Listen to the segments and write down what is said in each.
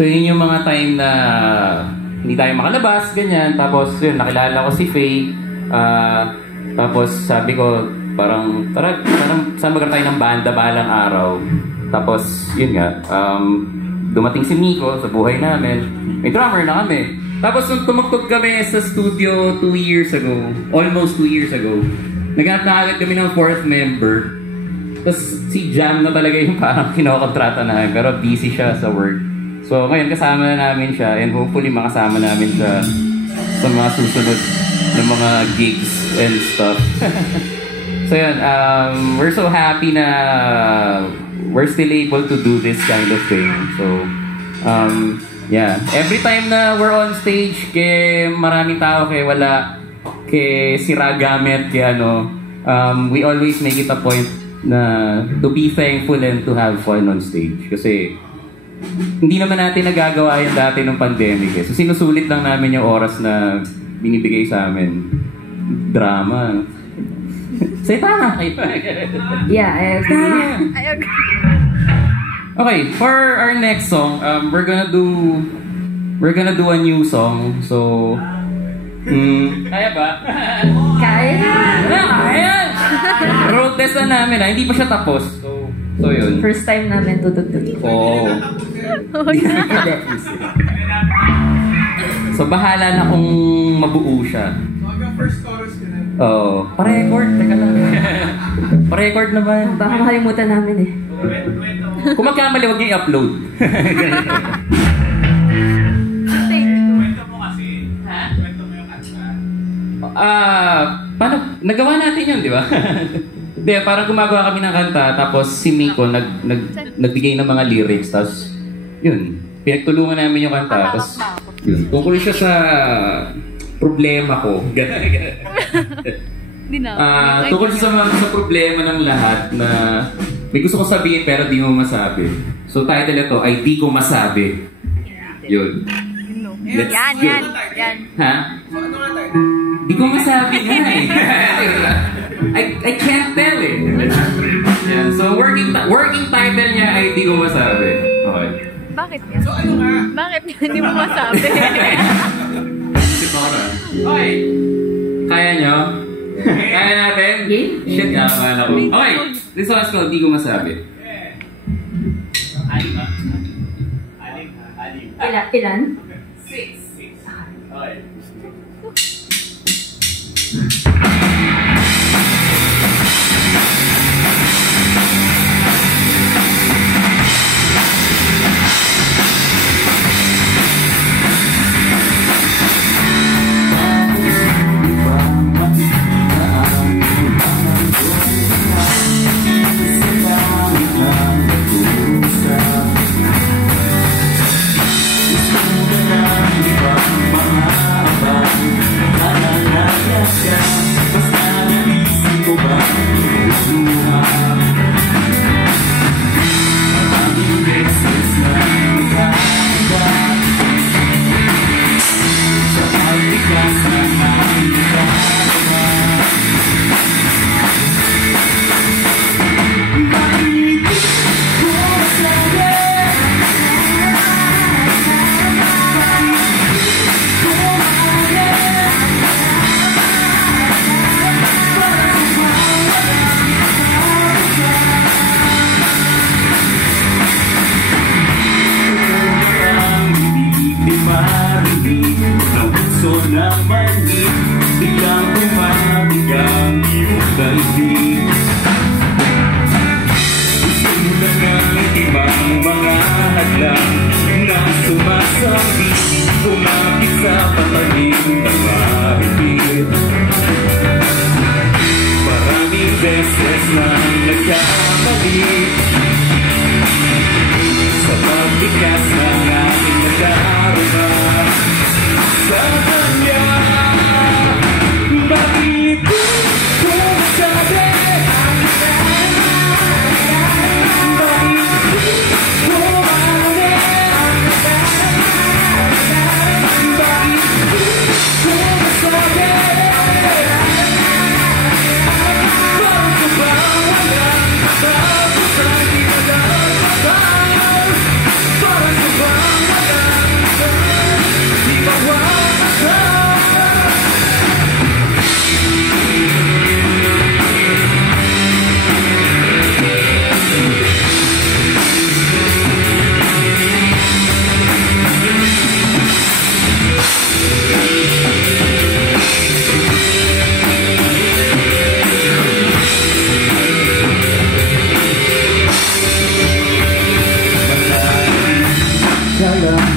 So yun yung mga time na hindi tayo makalabas, ganyan. Tapos yun, nakilala ko si Faye. Tapos sabi ko, parang saan magkaroon tayo ng banda balang araw. Tapos yun nga, dumating si Miko sa buhay namin. May drummer na kami. Tapos nung tumugtog kami sa studio 2 years ago, almost 2 years ago, naghanap na agad kami ng 4th member. Tapos si Jam na talaga yung parang kinokontrata namin, pero busy siya sa work. So ngayon kasama na namin siya, and hopefully makasama namin siya sa mga susunod na mga gigs and stuff. So yun, we're so happy na we're still able to do this kind of thing. So yeah, every time na we're on stage, kay maraming tao, kay wala, kay sira gamit, kay ano, we always make it a point na to be thankful and to have fun on stage. Kasi hindi naman natin nagagawa yun dati ng pandemic eh. So sinusulit lang namin yung oras na binibigay sa amin. Drama. Say tama kayo. Yeah, I agree. I agree. Okay, for our next song, we're gonna do a new song. So kaya ba? Kaya? Kaya! Road test na namin hindi pa siya tapos. So yun. First time namin tutugtog. Oh. So bahala na kung mabuo siya. First chorus ka na. Oh, pa-record. Teka lang. Pa-record naman. Baka makalimutan namin eh. Kung magkamali, huwag niyo i-upload. Kwento mo kasi. Ha? Kwento mo yung kanta. Paano? Nagawa natin yun, di ba? Hindi, parang gumagawa kami ng kanta, tapos si Miko nagbigay ng mga lyrics, tapos yun, pinagtulungan namin yung kanta, tapos yun, tungkol siya sa problema ko. Tungkol siya sa problema ng lahat na may gusto ko sabihin pero di mo masabi. So title ito ay Di Ko Masabi. Yun. Yan. Ha? Di ko masabi nga eh. I can't tell it. Yeah, so working title niya ay Di Ko Masabi. Okay. Bakit yan? So ano nga? Bakit yan? Hindi mo masabi. Okay. Kaya nyo? Kaya natin? Shit, kaman ako. Okay. This one's called Di Ko Masabi. Ilan? 6. Okay.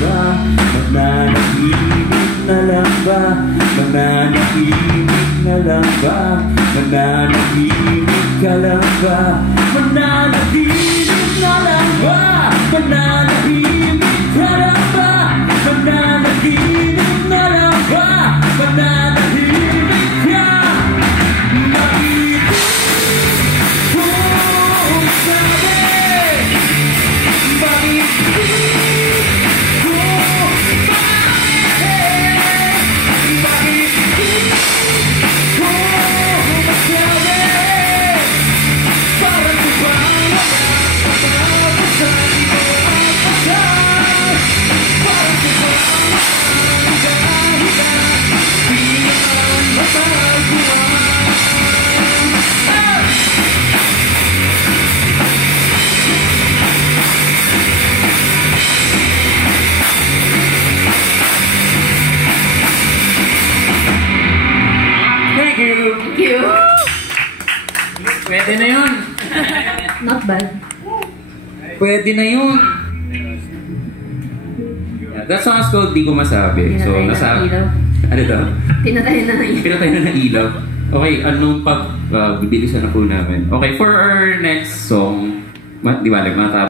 ba? Mananahimik na lang ba? Mananahimik na lang ba? Mananahimik ka lang ba? Mananahimik na lang ba? Mananahimik ka lang ba? Mananahimik na lang ba? Mananahimik ka? Bakit ko sabi? Bakit ko Thank you. Pwede na yun. Not bad. Pwede na yun. That song is called Di Ko Masabi. So, Pinatay na nasa... ng ilaw. Ano to? Pinatay na ng ilaw. Pinatay na ng ilaw. Okay, anong bibilisan na po namin. Okay, for our next song, di ba,